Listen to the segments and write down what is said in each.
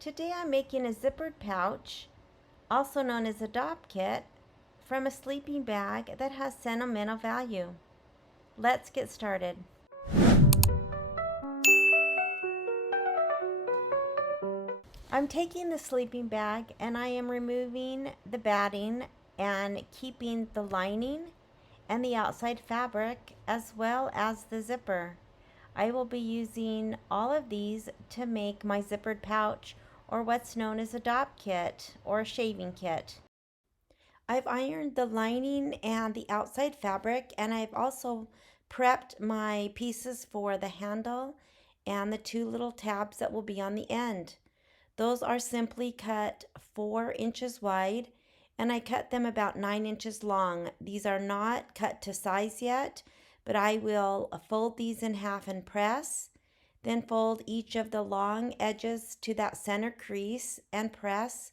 Today I'm making a zippered pouch, also known as a Dopp Kit, from a sleeping bag that has sentimental value. Let's get started. I'm taking the sleeping bag and I am removing the batting and keeping the lining and the outside fabric as well as the zipper. I will be using all of these to make my zippered pouch, or what's known as a Dopp Kit or a shaving kit. I've ironed the lining and the outside fabric, and I've also prepped my pieces for the handle and the two little tabs that will be on the end. Those are simply cut 4 inches wide, and I cut them about 9 inches long. These are not cut to size yet, but I will fold these in half and press, then fold each of the long edges to that center crease and press,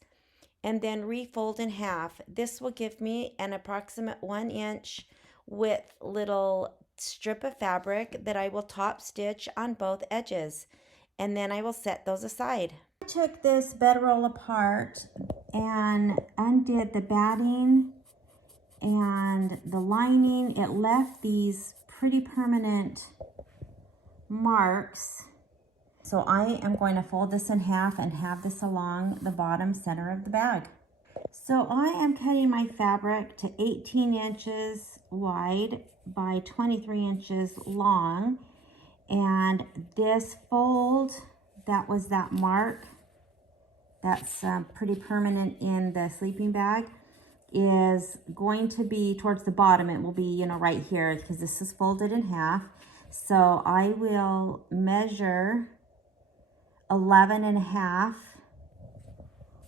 and then refold in half. This will give me an approximate 1 inch width little strip of fabric that I will top stitch on both edges, and then I will set those aside. I took this bedroll apart and undid the batting and the lining. It left these pretty permanent marks. So I am going to fold this in half and have this along the bottom center of the bag. So I am cutting my fabric to 18 inches wide by 23 inches long. And this fold, that was that mark, that's pretty permanent in the sleeping bag, is going to be towards the bottom. It will be, right here, because this is folded in half. So I will measure 11 and a half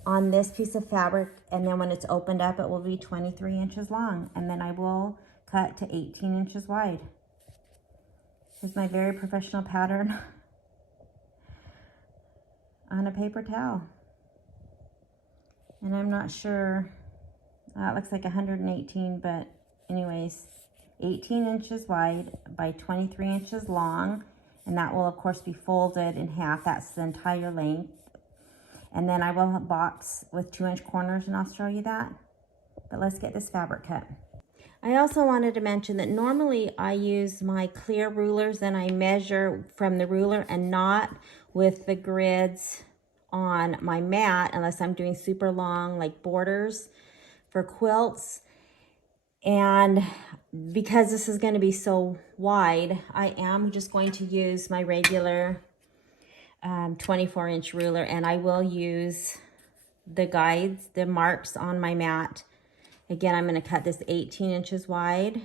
on this piece of fabric, and then when it's opened up it will be 23 inches long, and then I will cut to 18 inches wide. Here's my very professional pattern on a paper towel, and I'm not sure, it looks like 118, but anyways, 18 inches wide by 23 inches long, and that will of course be folded in half. That's the entire length. And then I will box with 2-inch corners, and I'll show you that. But let's get this fabric cut. I also wanted to mention that normally I use my clear rulers and I measure from the ruler and not with the grids on my mat unless I'm doing super long like borders for quilts. And because this is going to be so wide, I am just going to use my regular 24-inch ruler, and I will use the guides, the marks on my mat. Again, I'm going to cut this 18 inches wide.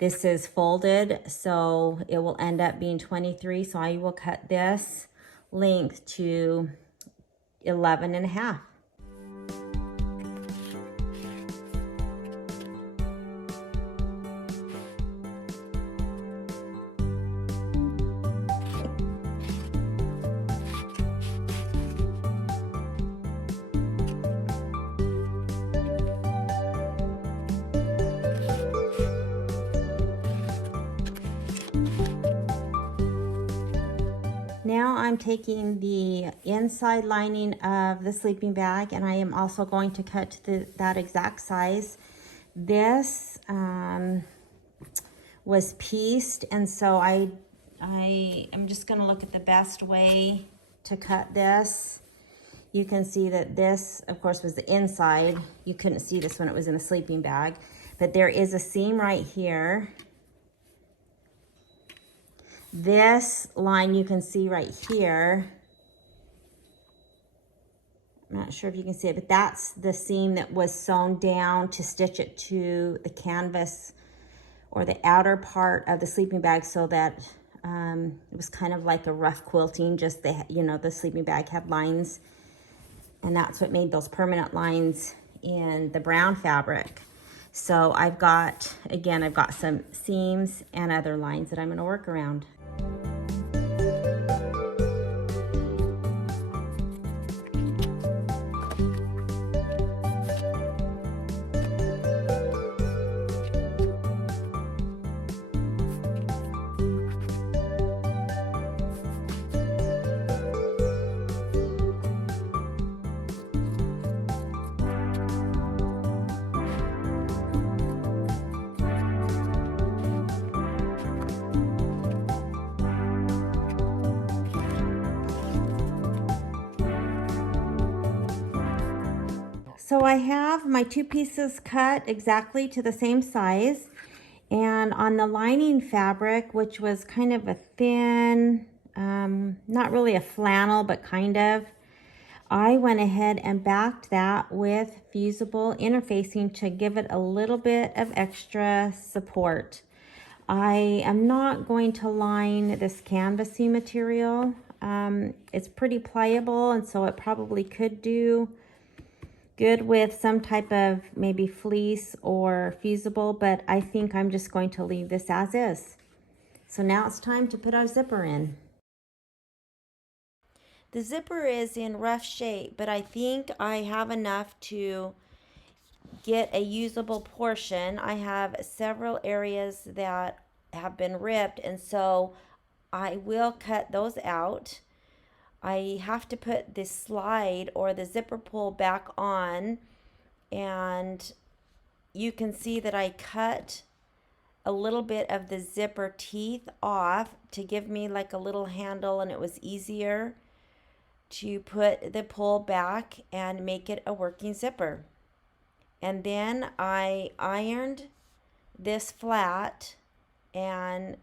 This is folded, so it will end up being 23, so I will cut this length to 11 and a half. Now I'm taking the inside lining of the sleeping bag, and I am also going to cut to that exact size. This was pieced, and so I am just going to look at the best way to cut this. You can see that this, of course, was the inside. You couldn't see this when it was in the sleeping bag, but there is a seam right here. This line you can see right here. I'm not sure if you can see it, but that's the seam that was sewn down to stitch it to the canvas or the outer part of the sleeping bag, so that it was kind of like a rough quilting, just the sleeping bag had lines, and that's what made those permanent lines in the brown fabric. So I've got some seams and other lines that I'm going to work around. So I have my 2 pieces cut exactly to the same size. And on the lining fabric, which was kind of a thin, not really a flannel, but kind of, I went ahead and backed that with fusible interfacing to give it a little bit of extra support. I am not going to line this canvasy material. It's pretty pliable, and so it probably could do good with some type of maybe fleece or fusible, but I think I'm just going to leave this as is. So now it's time to put our zipper in. The zipper is in rough shape, but I think I have enough to get a usable portion. I have several areas that have been ripped, and so I will cut those out. I have to put the slide or the zipper pull back on, and you can see that I cut a little bit of the zipper teeth off to give me like a little handle, and it was easier to put the pull back and make it a working zipper. And then I ironed this flat and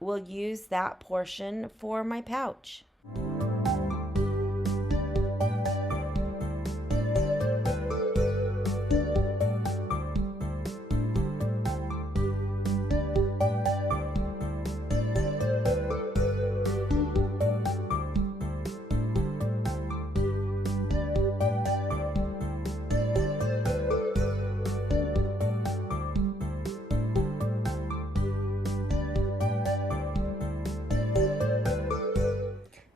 will use that portion for my pouch.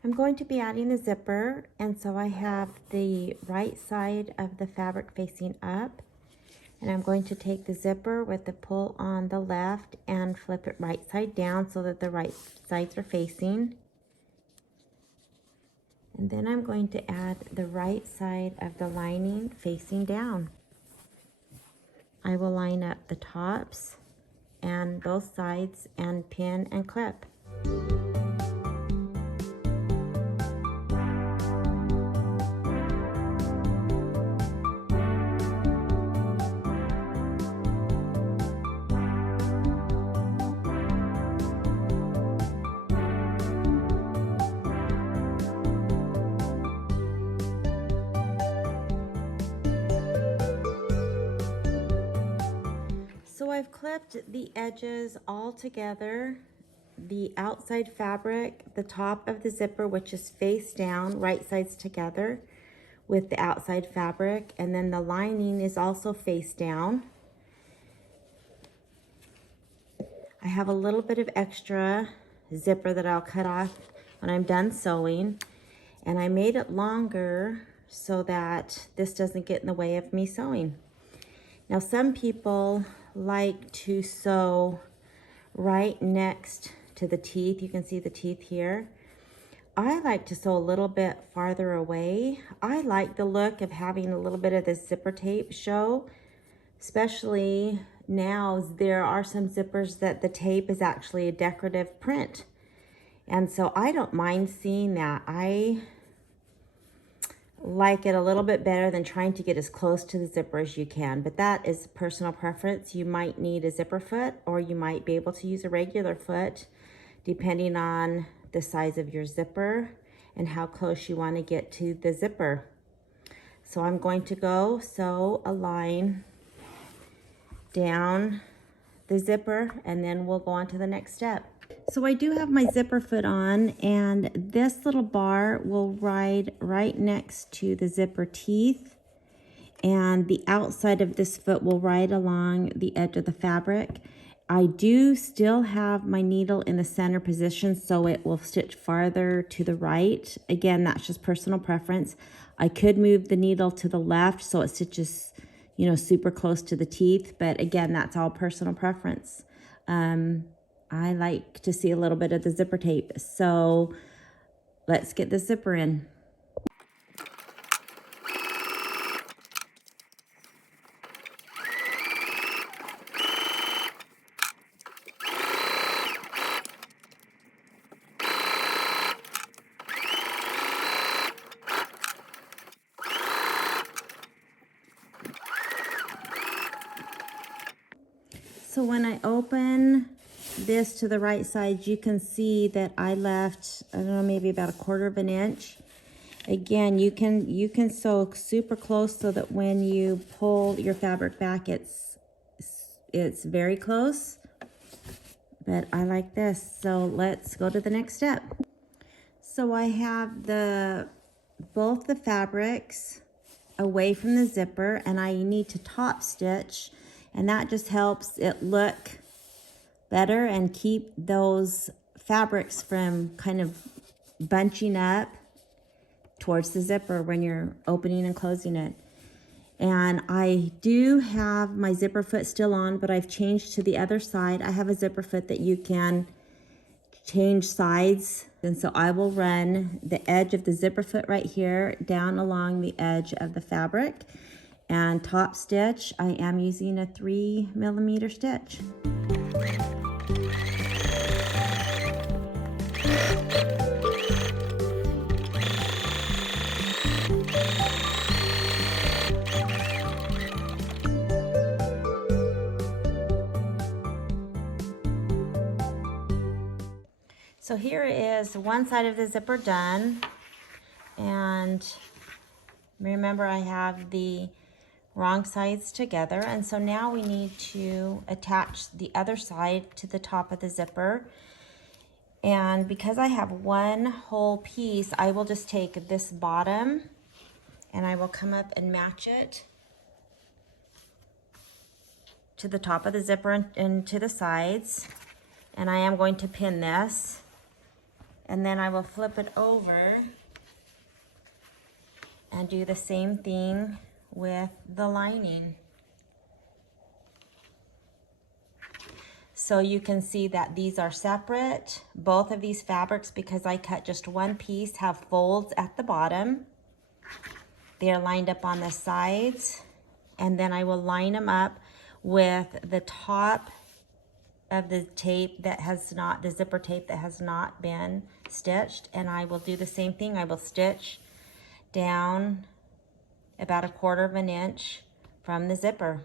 I'm going to be adding a zipper, and so I have the right side of the fabric facing up, and I'm going to take the zipper with the pull on the left and flip it right side down so that the right sides are facing. And then I'm going to add the right side of the lining facing down. I will line up the tops and both sides and pin and clip. So I've clipped the edges all together, the outside fabric, the top of the zipper, which is face down, right sides together with the outside fabric, and then the lining is also face down. I have a little bit of extra zipper that I'll cut off when I'm done sewing, and I made it longer so that this doesn't get in the way of me sewing. Now, some people like to sew right next to the teeth. You can see the teeth here. I like to sew a little bit farther away. I like the look of having a little bit of this zipper tape show, especially now there are some zippers that the tape is actually a decorative print. And so I don't mind seeing that. I like it a little bit better than trying to get as close to the zipper as you can, but that is personal preference. You might need a zipper foot, or you might be able to use a regular foot depending on the size of your zipper and how close you want to get to the zipper. So I'm going to go sew a line down the zipper, and then we'll go on to the next step. So I do have my zipper foot on, and this little bar will ride right next to the zipper teeth, and the outside of this foot will ride along the edge of the fabric. I do still have my needle in the center position, so it will stitch farther to the right. Again, that's just personal preference. I could move the needle to the left so it stitches, you know, super close to the teeth, but again, that's all personal preference. I like to see a little bit of the zipper tape. So let's get the zipper in. So when I open this to the right side, you can see that I left, I don't know, maybe about 1/4 of an inch. Again, you can sew super close so that when you pull your fabric back, it's very close. But I like this, so let's go to the next step. So I have both the fabrics away from the zipper, and I need to top stitch, and that just helps it look better and keep those fabrics from kind of bunching up towards the zipper when you're opening and closing it. And I do have my zipper foot still on, but I've changed to the other side. I have a zipper foot that you can change sides. And so I will run the edge of the zipper foot right here down along the edge of the fabric. And top stitch, I am using a 3mm stitch. So here is one side of the zipper done, and remember I have the wrong sides together, and so now we need to attach the other side to the top of the zipper. And because I have one whole piece, I will just take this bottom and I will come up and match it to the top of the zipper and to the sides, and I am going to pin this. And then I will flip it over and do the same thing with the lining. So you can see that these are separate. Both of these fabrics, because I cut just one piece, have folds at the bottom. They are lined up on the sides. And then I will line them up with the top of the tape that has not, the zipper tape that has not been stitched, and I will do the same thing. I will stitch down about 1/4 of an inch from the zipper.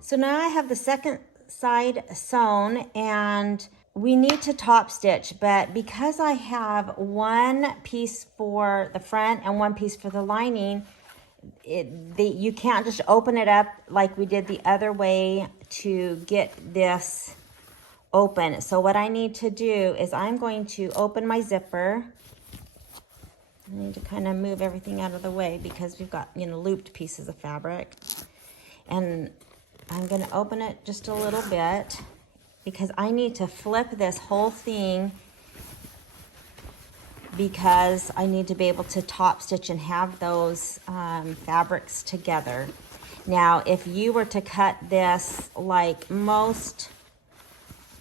So now I have the second side sewn, and we need to top stitch, but because I have one piece for the front and one piece for the lining, you can't just open it up like we did the other way to get this open. So what I need to do is I'm going to open my zipper. I need to kind of move everything out of the way because we've got, looped pieces of fabric. And I'm going to open it just a little bit because I need to flip this whole thing because I need to be able to top stitch and have those fabrics together. Now, if you were to cut this like most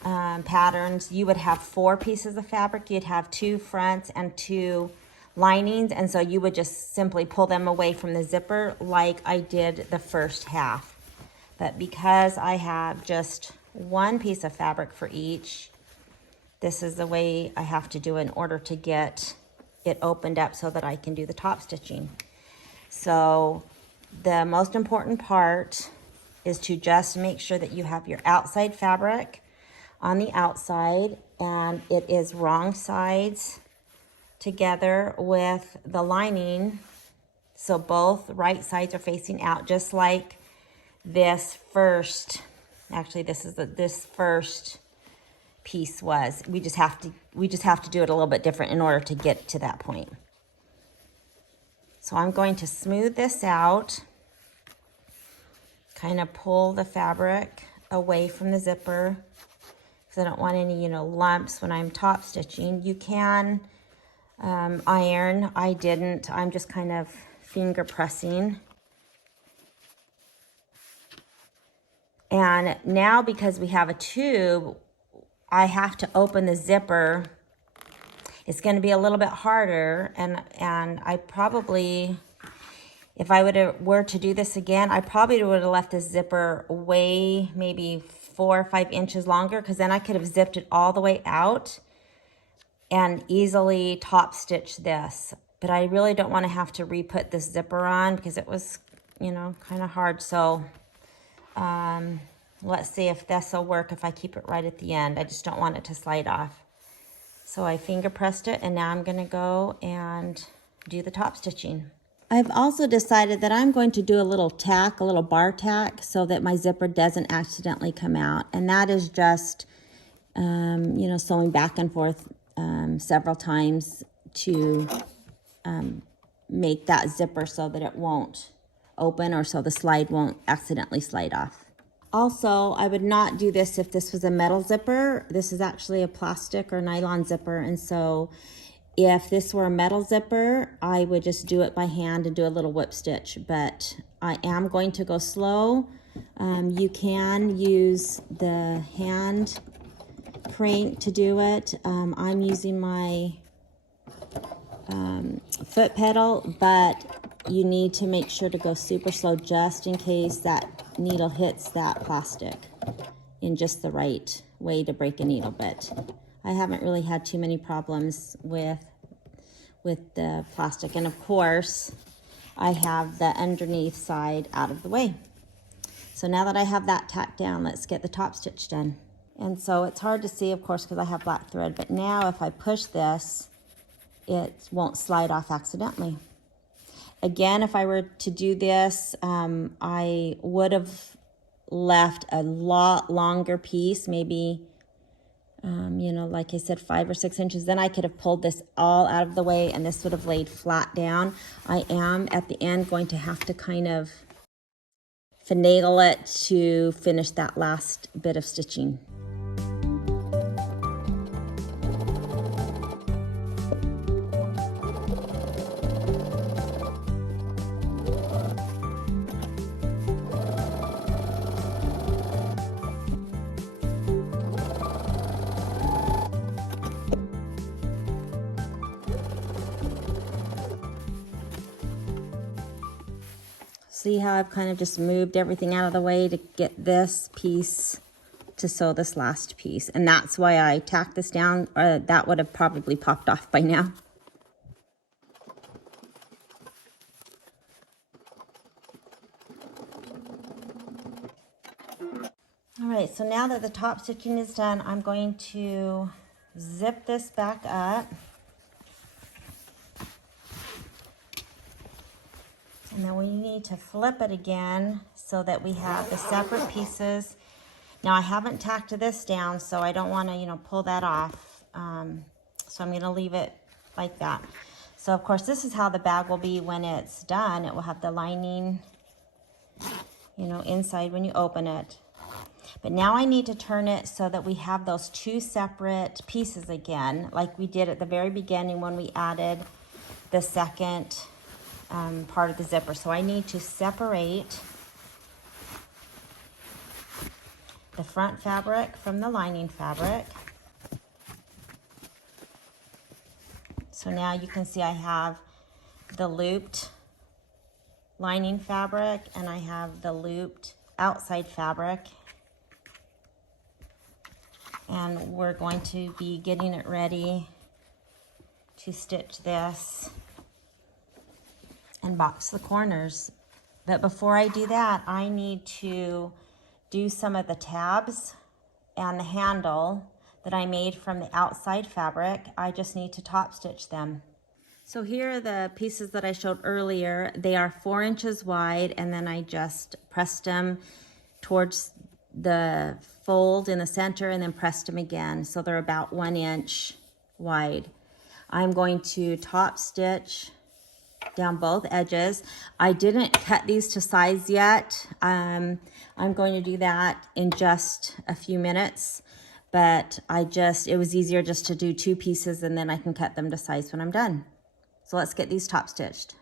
patterns, you would have 4 pieces of fabric. You'd have 2 fronts and 2 linings, and so you would just simply pull them away from the zipper like I did the first half. But because I have just one piece of fabric for each, this is the way I have to do it in order to get it opened up so that I can do the top stitching. So the most important part is to just make sure that you have your outside fabric on the outside and it is wrong sides together with the lining. So both right sides are facing out, just like this first, actually this first piece was. We just have to do it a little bit different in order to get to that point. So I'm going to smooth this out, kind of pull the fabric away from the zipper because I don't want any, lumps when I'm top stitching. You can iron. I didn't. I'm just kind of finger pressing. And now because we have a tube, I have to open the zipper. It's going to be a little bit harder, and I probably, if I were to do this again, I probably would have left the zipper way maybe 4 or 5 inches longer, because then I could have zipped it all the way out and easily top stitch this. But I really don't want to have to re-put this zipper on because it was, you know, kind of hard. So let's see if this will work if I keep it right at the end. I just don't want it to slide off. So I finger pressed it, and now I'm going to go and do the top stitching. I've also decided that I'm going to do a little tack, a little bar tack, so that my zipper doesn't accidentally come out. And that is just, you know, sewing back and forth several times to make that zipper so that it won't open, or so the slide won't accidentally slide off. Also, I would not do this if this was a metal zipper. This is actually a plastic or nylon zipper, and so if this were a metal zipper, I would just do it by hand and do a little whip stitch, but I am going to go slow. You can use the hand crank to do it. I'm using my foot pedal, but you need to make sure to go super slow just in case that needle hits that plastic in just the right way to break a needle. But I haven't really had too many problems with the plastic. And of course, I have the underneath side out of the way. So now that I have that tacked down, let's get the top stitch done. And so it's hard to see, of course, because I have black thread, but now if I push this, it won't slide off accidentally. Again, if I were to do this, I would have left a lot longer piece, maybe, you know, like I said, 5 or 6 inches. Then I could have pulled this all out of the way, and this would have laid flat down. I am, at the end, going to have to kind of finagle it to finish that last bit of stitching. See how I've kind of just moved everything out of the way to get this piece to sew this last piece. And that's why I tacked this down, or that would have probably popped off by now. All right, so now that the top stitching is done, I'm going to zip this back up. And then we need to flip it again so that we have the separate pieces. Now I haven't tacked this down, so I don't want to, you know, pull that off. So I'm going to leave it like that. So of course this is how the bag will be when it's done. It will have the lining, you know, inside when you open it. But now I need to turn it so that we have those 2 separate pieces again, like we did at the very beginning when we added the second part of the zipper. So I need to separate the front fabric from the lining fabric. So now you can see I have the looped lining fabric and I have the looped outside fabric. And we're going to be getting it ready to stitch this and box the corners. But before I do that, I need to do some of the tabs and the handle that I made from the outside fabric. I just need to top stitch them. So here are the pieces that I showed earlier. They are 4 inches wide, and then I just pressed them towards the fold in the center and then pressed them again. So they're about 1 inch wide. I'm going to top stitch down both edges. I didn't cut these to size yet. I'm going to do that in just a few minutes. but it was easier just to do 2 pieces and then I can cut them to size when I'm done. So let's get these top stitched.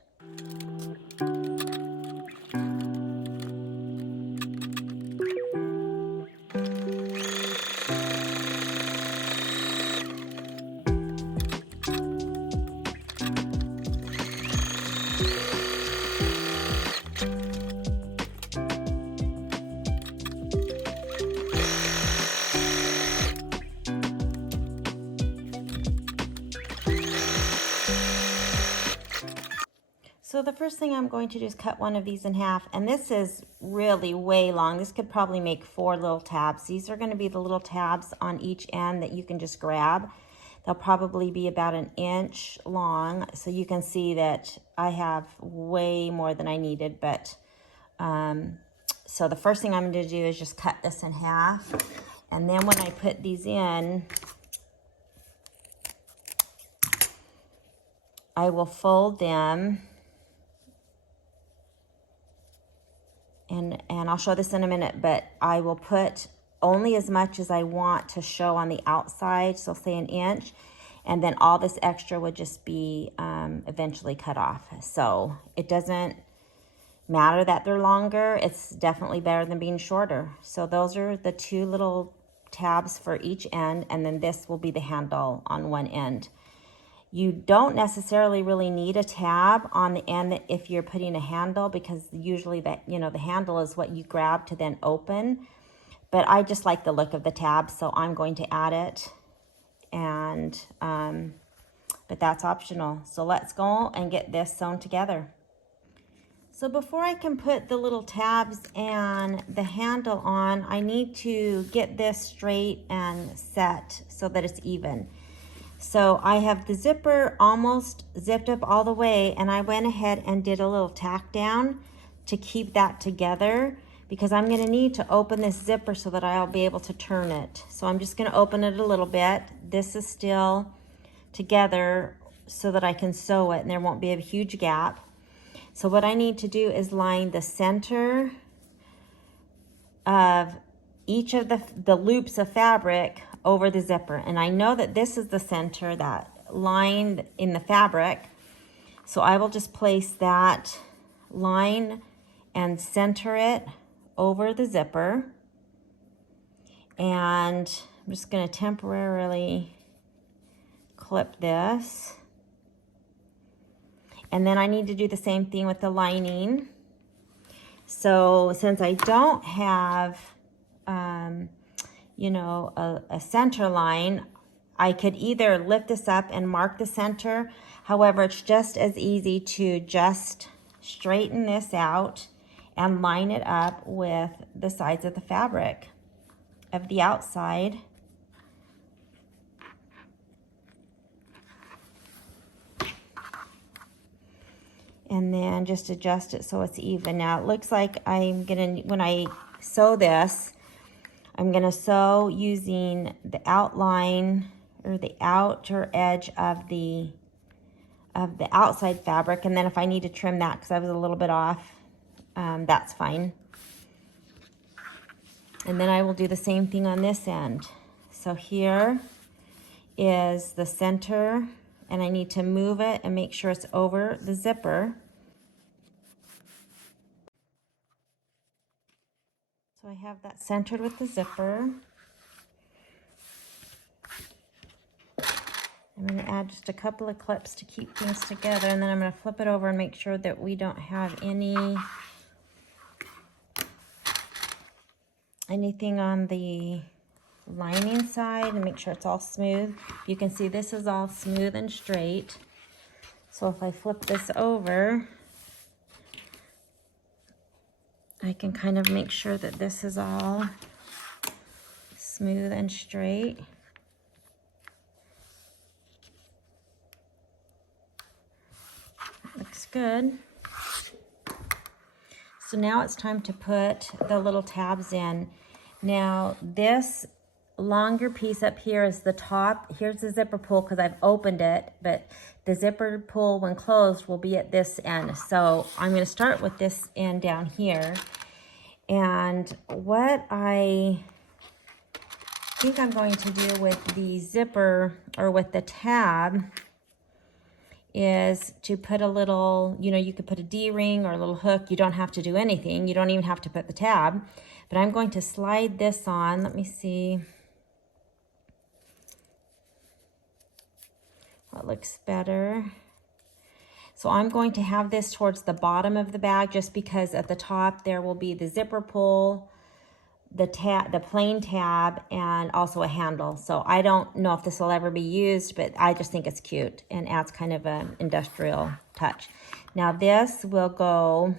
So the first thing I'm going to do is cut one of these in half, and this is really way long. This could probably make 4 little tabs. These are going to be the little tabs on each end that you can just grab. They'll probably be about 1 inch long, so you can see that I have way more than I needed. But so the first thing I'm going to do is just cut this in half, and then when I put these in, I will fold them. And I'll show this in a minute, but I will put only as much as I want to show on the outside, so say 1 inch, and then all this extra would just be eventually cut off. So it doesn't matter that they're longer. It's definitely better than being shorter. So those are the 2 little tabs for each end, and then this will be the handle on one end. You don't necessarily really need a tab on the end if you're putting a handle, because usually that, the handle is what you grab to then open. But I just like the look of the tab, so I'm going to add it. And but that's optional. So let's go and get this sewn together. So before I can put the little tabs and the handle on, I need to get this straight and set so that it's even. So I have the zipper almost zipped up all the way, and I went ahead and did a little tack down to keep that together, because I'm going to need to open this zipper so that I'll be able to turn it. So I'm just going to open it a little bit. This is still together so that I can sew it and there won't be a huge gap. So what I need to do is line the center of each of the loops of fabric over the zipper. And I know that this is the center, that line in the fabric. So I will just place that line and center it over the zipper. And I'm just going to temporarily clip this. And then I need to do the same thing with the lining. So since I don't have a center line, I could either lift this up and mark the center. However, it's just as easy to just straighten this out and line it up with the sides of the fabric of the outside. And then just adjust it so it's even. Now it looks like when I sew this, I'm gonna sew using the outline or the outer edge of the outside fabric, and then if I need to trim that because I was a little bit off, that's fine. And then I will do the same thing on this end. So here is the center, and I need to move it and make sure it's over the zipper. So I have that centered with the zipper. I'm going to add just a couple of clips to keep things together, and then I'm going to flip it over and make sure that we don't have anything on the lining side, and make sure it's all smooth. You can see this is all smooth and straight. So if I flip this over, I can kind of make sure that this is all smooth and straight. Looks good. So now it's time to put the little tabs in. Now this longer piece up here is the top. Here's the zipper pull because I've opened it, but the zipper pull when closed will be at this end. So I'm going to start with this end down here. And what I think I'm going to do with the zipper or with the tab is to put a little, you know, you could put a D-ring or a little hook. You don't have to do anything. You don't even have to put the tab. But I'm going to slide this on. Let me see what looks better. So I'm going to have this towards the bottom of the bag just because at the top there will be the zipper pull, the plain tab, and also a handle. So I don't know if this will ever be used, but I just think it's cute and adds kind of an industrial touch. Now this will go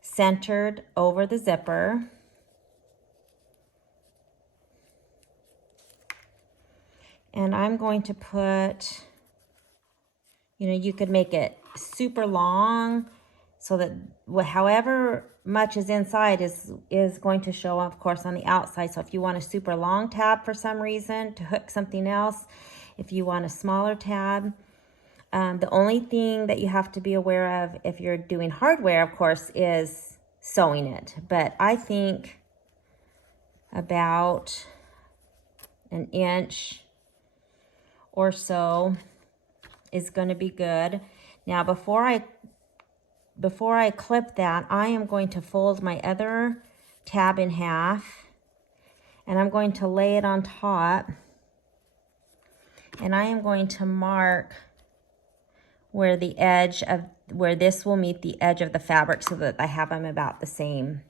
centered over the zipper. And I'm going to put, you know, you could make it super long so that however much is inside is going to show, of course, on the outside. So if you want a super long tab for some reason to hook something else, if you want a smaller tab, the only thing that you have to be aware of if you're doing hardware, of course, is sewing it. But I think about an inch or so is going to be good. Now before I clip that, I am going to fold my other tab in half and I'm going to lay it on top, and I am going to mark where the edge of where this will meet the edge of the fabric so that I have them about the same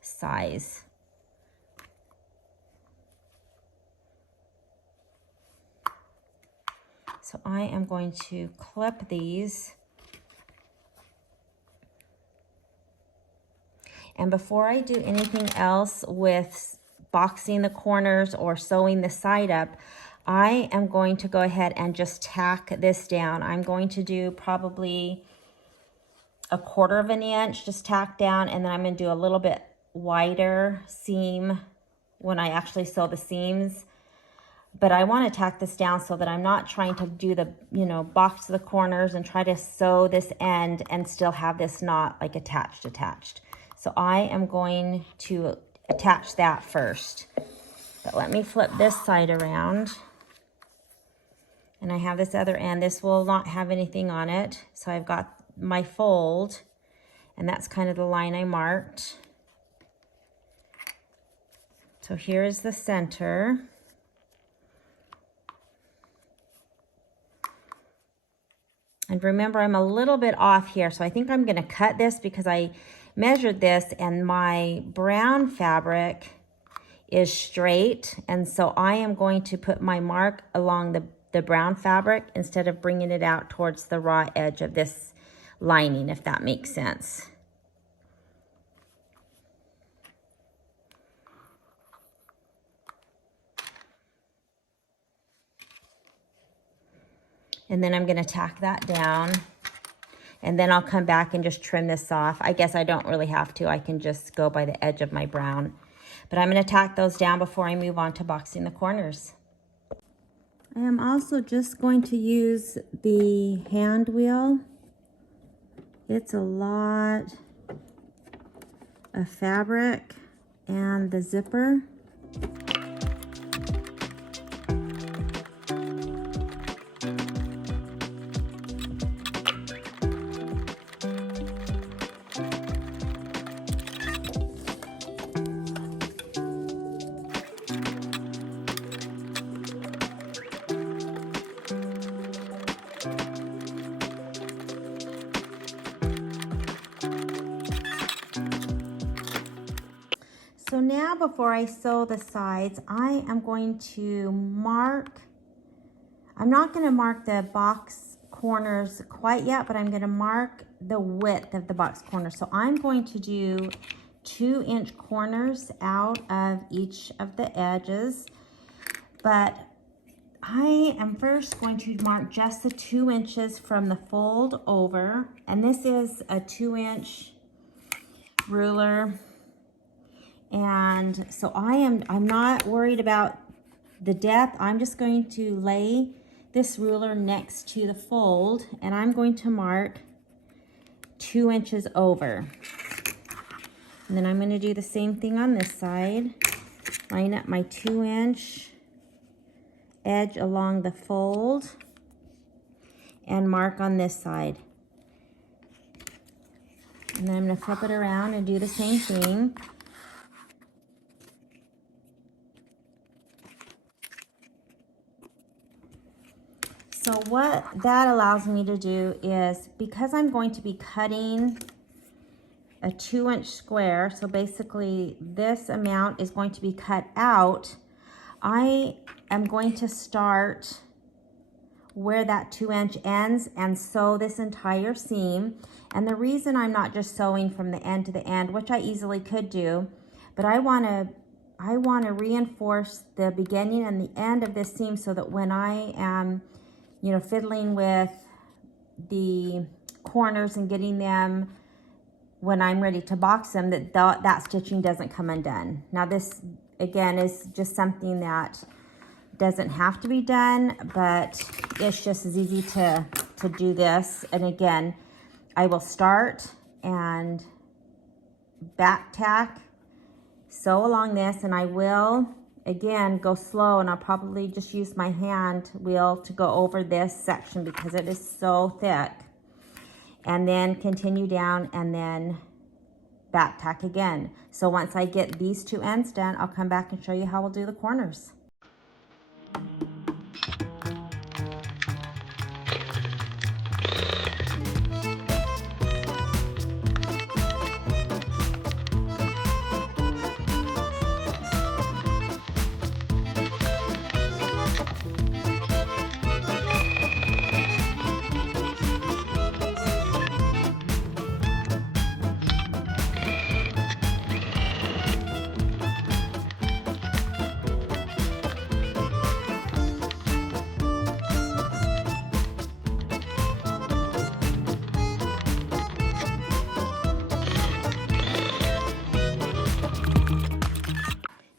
size. So I am going to clip these. And before I do anything else with boxing the corners or sewing the side up, I am going to go ahead and just tack this down. I'm going to do probably 1/4 of an inch, just tack down, and then I'm going to do a little bit wider seam when I actually sew the seams. But I want to tack this down so that I'm not trying to do the, you know, box the corners and try to sew this end and still have this knot like attached. So I am going to attach that first. But let me flip this side around. And I have this other end. This will not have anything on it. So I've got my fold, and that's kind of the line I marked. So here is the center. And remember, I'm a little bit off here, so I think I'm going to cut this because I measured this and my brown fabric is straight. And so I am going to put my mark along the brown fabric instead of bringing it out towards the raw edge of this lining, if that makes sense. And then I'm going to tack that down, and then I'll come back and just trim this off. I guess I don't really have to. I can just go by the edge of my brown. But I'm going to tack those down before I move on to boxing the corners. I am also just going to use the hand wheel. It's a lot of fabric and the zipper. So now before I sew the sides, I am going to mark, I'm not going to mark the box corners quite yet, but I'm going to mark the width of the box corners. So I'm going to do 2-inch corners out of each of the edges, but I am first going to mark just the 2 inches from the fold over, and this is a 2-inch ruler. And so I'm not worried about the depth. I'm just going to lay this ruler next to the fold, and I'm going to mark 2 inches over. And then I'm going to do the same thing on this side. Line up my 2-inch edge along the fold and mark on this side. And then I'm going to flip it around and do the same thing. So what that allows me to do is, because I'm going to be cutting a 2-inch square, so basically this amount is going to be cut out, I am going to start where that 2-inch ends and sew this entire seam. And the reason I'm not just sewing from the end to the end, which I easily could do, but I want to reinforce the beginning and the end of this seam so that when I am, you know, fiddling with the corners and getting them when I'm ready to box them, that stitching doesn't come undone. Now this again is just something that doesn't have to be done, but it's just as easy to do this. And again, I will start and back tack, sew along this, and I will again go slow, and I'll probably just use my hand wheel to go over this section because it is so thick, and then continue down and then back tack again. So once I get these 2 ends done, I'll come back and show you how we'll do the corners.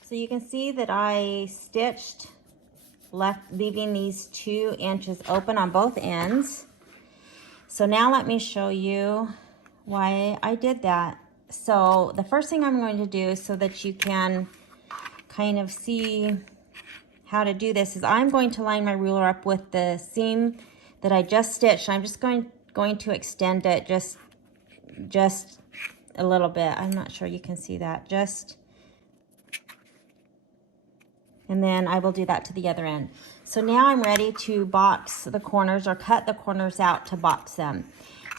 So you can see that I stitched, leaving these 2 inches open on both ends. So now let me show you why I did that. So the first thing I'm going to do, so that you can kind of see how to do this, is I'm going to line my ruler up with the seam that I just stitched. I'm just going to extend it just a little bit. I'm not sure you can see that. And then I will do that to the other end. So now I'm ready to box the corners or cut the corners out to box them.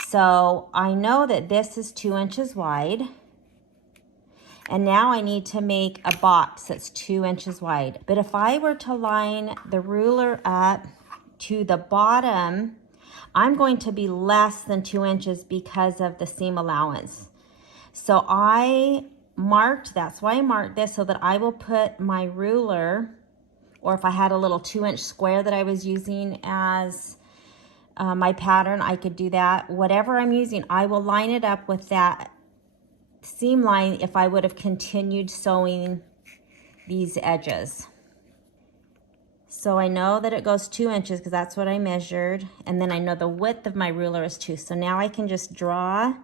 So I know that this is 2 inches wide. And now I need to make a box that's 2 inches wide. But if I were to line the ruler up to the bottom, I'm going to be less than 2 inches because of the seam allowance. So that's why I marked this, so that I will put my ruler, or if I had a little 2-inch square that I was using as my pattern, I could do that. Whatever I'm using, I will line it up with that seam line if I would have continued sewing these edges. So I know that it goes 2 inches because that's what I measured, and then I know the width of my ruler is 2. So now I can just draw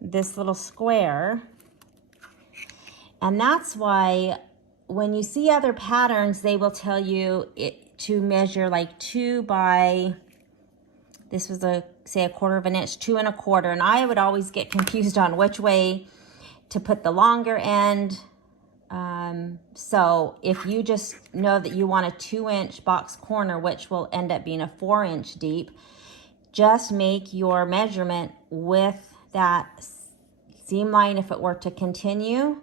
this little square. And that's why when you see other patterns, they will tell you to measure like 2 by, this was say a 1/4 inch, 2 1/4. And I would always get confused on which way to put the longer end. So if you just know that you want a 2-inch box corner, which will end up being a 4-inch deep, just make your measurement with that seam line if it were to continue,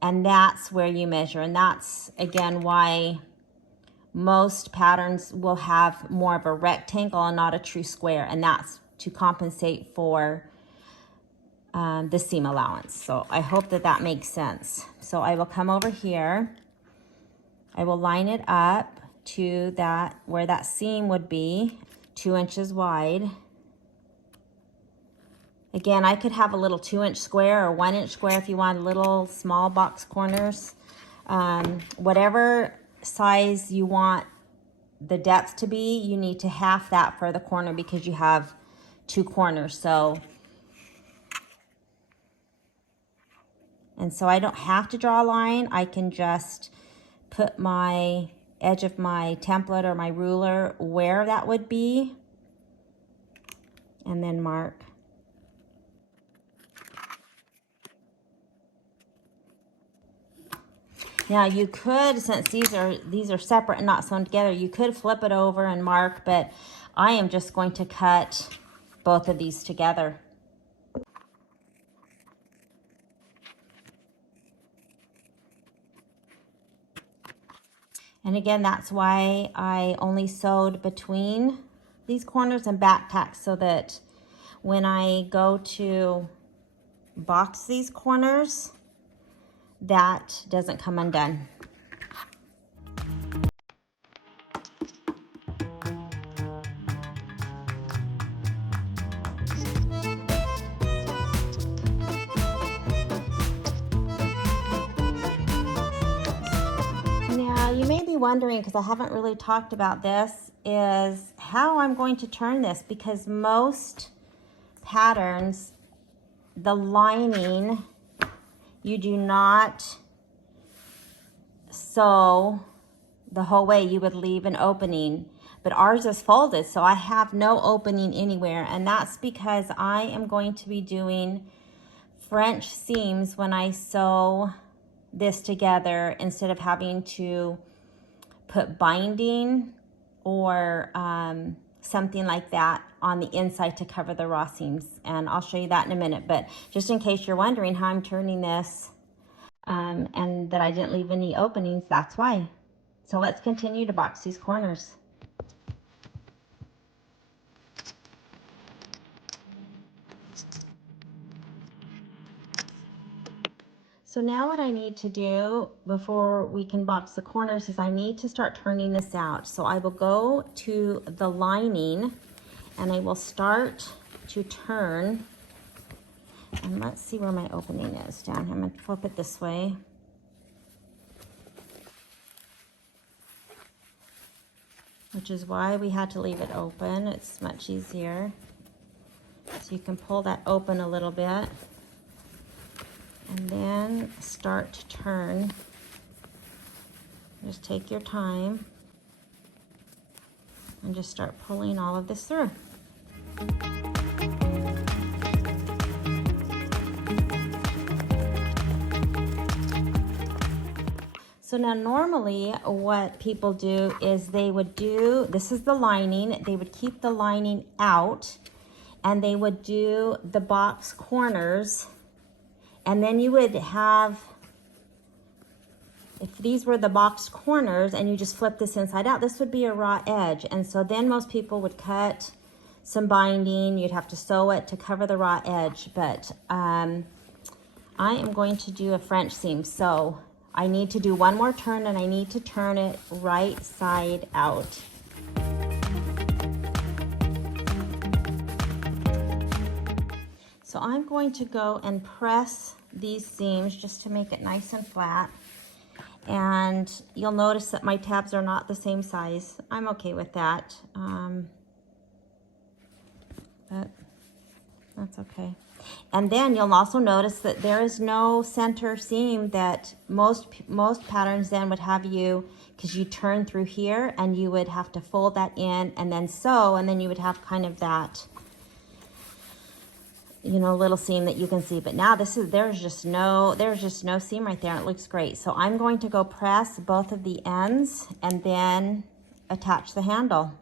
and that's where you measure. And that's again why most patterns will have more of a rectangle and not a true square, and that's to compensate for the seam allowance. So I hope that that makes sense. So I will come over here, I will line it up to that where that seam would be 2 inches wide. Again, I could have a little 2-inch square or 1-inch square if you want little small box corners. Whatever size you want the depth to be, you need to half that for the corner because you have 2 corners. So And so I don't have to draw a line. I can just put my edge of my template or my ruler where that would be and then mark. Now you could, since these are separate and not sewn together, you could flip it over and mark, but I am just going to cut both of these together. And again, that's why I only sewed between these corners and back tack, so that when I go to box these corners, that doesn't come undone. Now you may be wondering, because I haven't really talked about this, is how I'm going to turn this, because most patterns, the lining, you do not sew the whole way. You would leave an opening, but ours is folded, so I have no opening anywhere, and that's because I am going to be doing French seams when I sew this together, instead of having to put binding or something like that on the inside to cover the raw seams. And I'll show you that in a minute, but just in case you're wondering how I'm turning this and that I didn't leave any openings, that's why. So let's continue to box these corners. So now what I need to do before we can box the corners is I need to start turning this out. So I will go to the lining and I will start to turn. And let's see where my opening is down here. I'm going to flip it this way. Which is why we had to leave it open. It's much easier. So you can pull that open a little bit. And then start to turn. Just take your time and just start pulling all of this through. So now normally what people do is they would do, this is the lining, they would keep the lining out and they would do the box corners. And then you would have, if these were the boxed corners and you just flip this inside out, this would be a raw edge. And so then most people would cut some binding. You'd have to sew it to cover the raw edge. But I am going to do a French seam. So I need to do one more turn and I need to turn it right side out. So I'm going to go and press these seams just to make it nice and flat. And you'll notice that my tabs are not the same size. I'm okay with that. But that's okay. And then you'll also notice that there is no center seam that most patterns then would have you, because you turn through here and you would have to fold that in and then sew, and then you would have kind of that, you know, little seam that you can see. But now there's just no seam right there. It looks great. So I'm going to go press both of the ends and then attach the handle.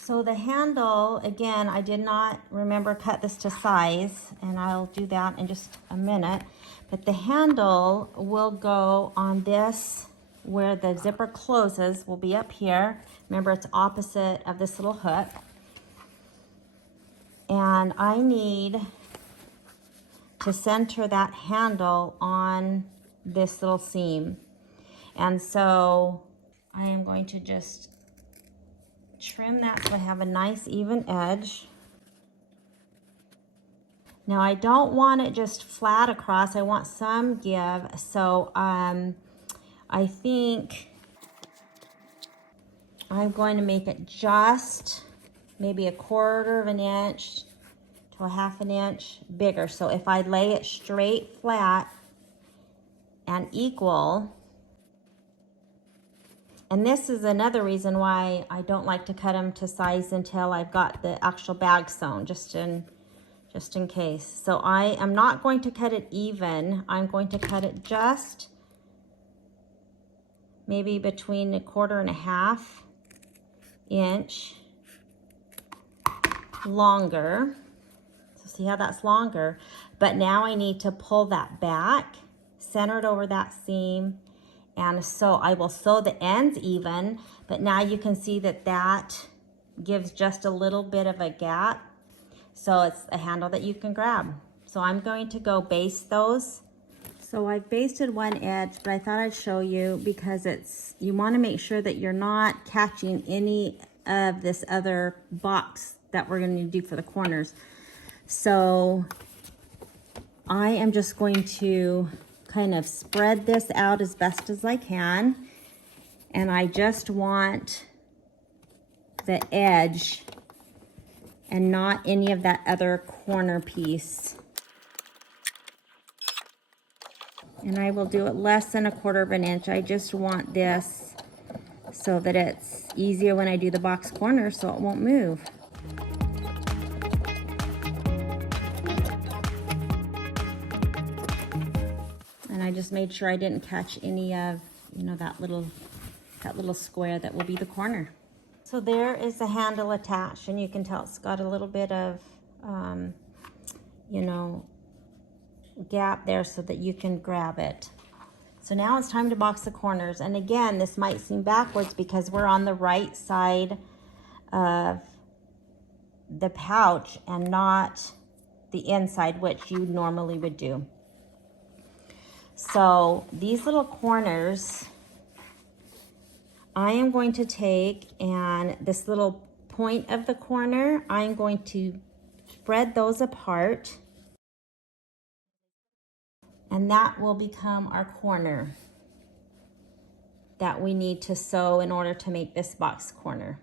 So the handle, again, I did not remember cut this to size, and I'll do that in just a minute. But the handle will go on this, where the zipper closes, will be up here. Remember, it's opposite of this little hook. And I need to center that handle on this little seam. And so I am going to just trim that so I have a nice even edge. Now I don't want it just flat across. I want some give. So I think I'm going to make it just maybe 1/4 of an inch to 1/2 inch bigger. So if I lay it straight flat, and equal. And this is another reason why I don't like to cut them to size until I've got the actual bag sewn, just in case. So I am not going to cut it even. I'm going to cut it just maybe between 1/4 and 1/2 inch longer. So see how that's longer? But now I need to pull that back, center it over that seam, and sew. I will sew the ends even, but now you can see that that gives just a little bit of a gap. So it's a handle that you can grab. So I'm going to go baste those. So I've basted one edge, but I thought I'd show you because you want to make sure that you're not catching any of this other box that we're going to do for the corners. So I am just going to kind of spread this out as best as I can. And I just want the edge and not any of that other corner piece. And I will do it less than 1/4 inch. I just want this so that it's easier when I do the box corner so it won't move. And I just made sure I didn't catch any of, that little square that will be the corner. So there is the handle attached, and you can tell it's got a little bit of, gap there so that you can grab it. So now it's time to box the corners. And again, this might seem backwards because we're on the right side of the pouch and not the inside, which you normally would do. So these little corners, I am going to take, and this little point of the corner, I'm going to spread those apart, and that will become our corner that we need to sew in order to make this box corner.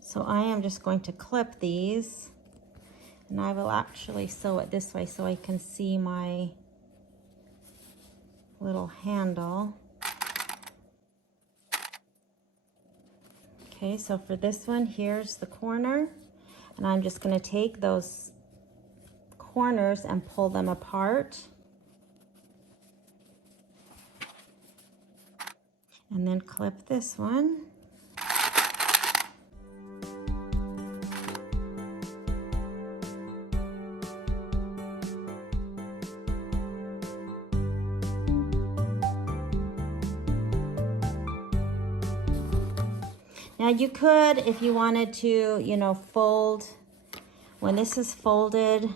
So I am just going to clip these, and I will actually sew it this way so I can see my little handle. Okay, so for this one, here's the corner, and I'm just going to take those corners and pull them apart. And then clip this one. Now you could, if you wanted to, fold, when this is folded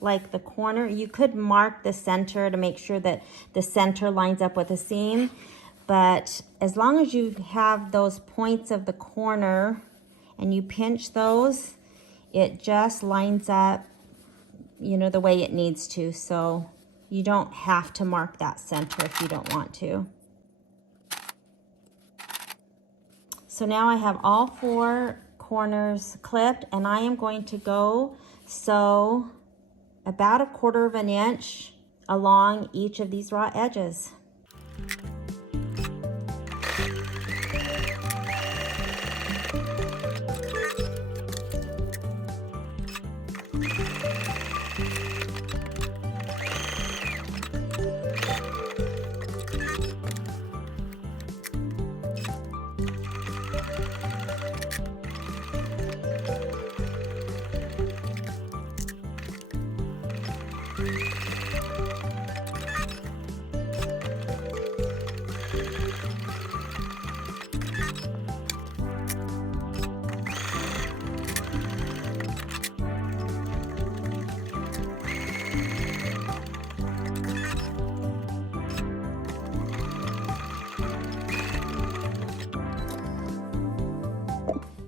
like the corner, you could mark the center to make sure that the center lines up with the seam. But as long as you have those points of the corner and you pinch those, it just lines up, the way it needs to. So you don't have to mark that center if you don't want to. So now I have all 4 corners clipped, and I am going to go sew about 1/4 inch along each of these raw edges.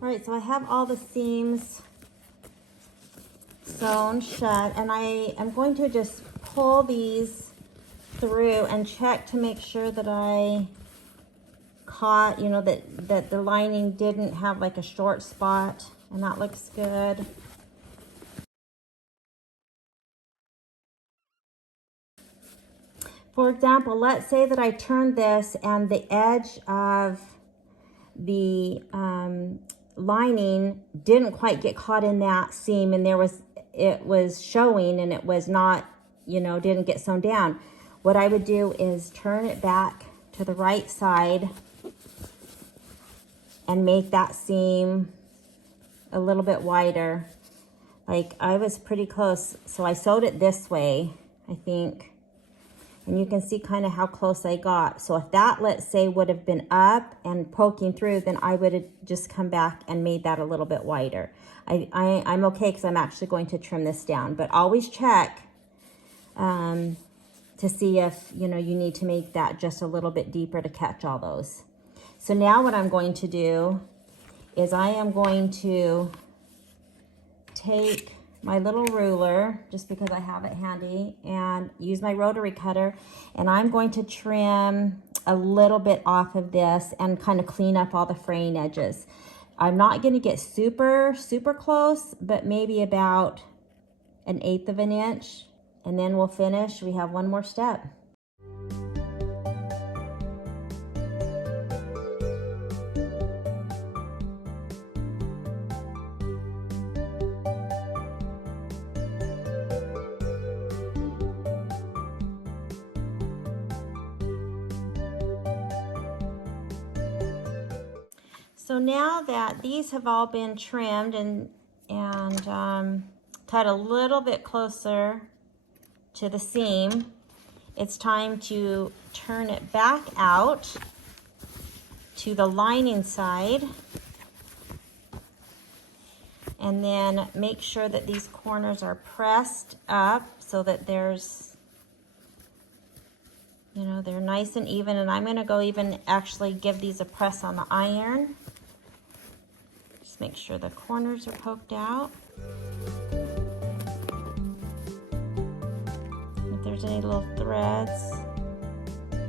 All right, so I have all the seams sewn shut, and I am going to just pull these through and check to make sure that I caught, that the lining didn't have like a short spot, and that looks good. For example, let's say that I turned this and the edge of the lining didn't quite get caught in that seam, and it was showing and it was not, you know, didn't get sewn down. What I would do is turn it back to the right side and make that seam a little bit wider. Like, I was pretty close, so I sewed it this way, I think. And you can see kind of how close I got. So if that, let's say, would have been up and poking through, then I would have just come back and made that a little bit wider. I'm okay because I'm actually going to trim this down. But always check to see if, you know, you need to make that just a little bit deeper to catch all those. So now what I'm going to do is I am going to take my little ruler, just because I have it handy, and use my rotary cutter, and I'm going to trim a little bit off of this and kind of clean up all the fraying edges. I'm not going to get super close, but maybe about 1/8 of an inch, and then we'll finish. We have one more step. So now that these have all been trimmed and cut a little bit closer to the seam, it's time to turn it back out to the lining side, and then make sure that these corners are pressed up so that there's, you know, they're nice and even. And I'm going to go even actually give these a press on the iron. Just make sure the corners are poked out. If there's any little threads,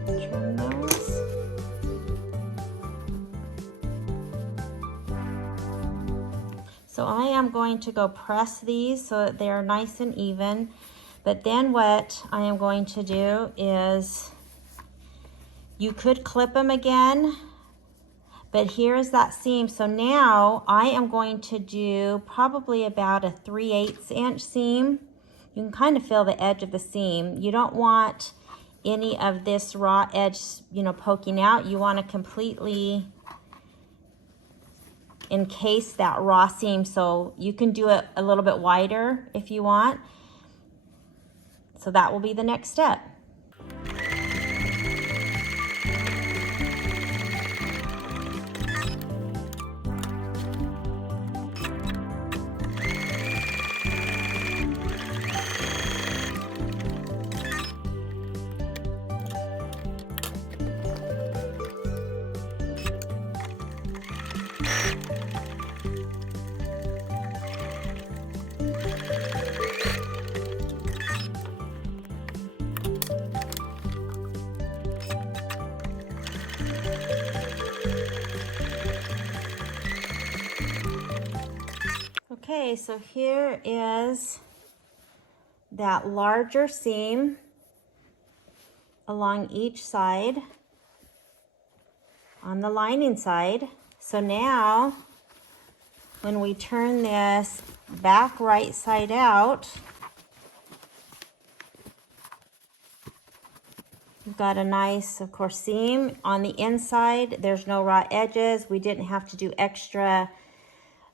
trim those. So I am going to go press these so that they're nice and even. But then what I am going to do is, you could clip them again, but here's that seam. So now I am going to do probably about a 3/8 inch seam. You can kind of feel the edge of the seam. You don't want any of this raw edge, you know, poking out. You want to completely encase that raw seam. So you can do it a little bit wider if you want. So that will be the next step. Okay, so here is that larger seam along each side on the lining side. So now when we turn this back right side out, we've got a nice, of course, seam on the inside. There's no raw edges. We didn't have to do extra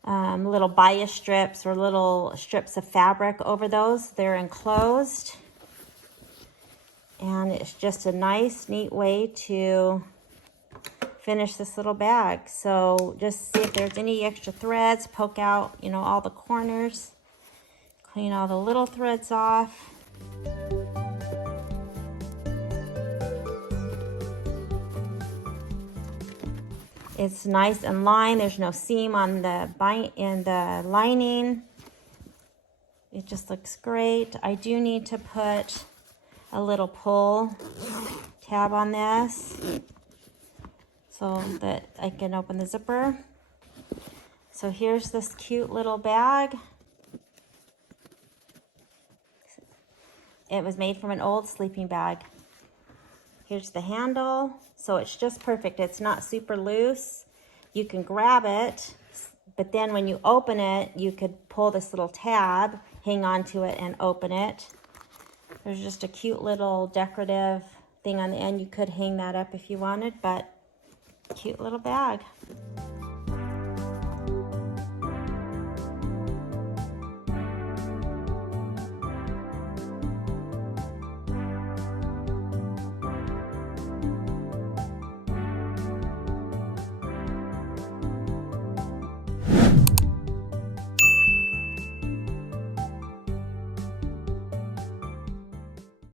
little bias strips or little strips of fabric over those. They're enclosed, and it's just a nice, neat way to finish this little bag. So just see if there's any extra threads, poke out, you know, all the corners, clean all the little threads off. It's nice and lined. There's no seam on the lining. It just looks great. I do need to put a little pull tab on this so that I can open the zipper. So here's this cute little bag. It was made from an old sleeping bag. Here's the handle. So it's just perfect. It's not super loose. You can grab it, but then when you open it, you could pull this little tab, hang on to it, and open it. There's just a cute little decorative thing on the end. You could hang that up if you wanted, but cute little bag.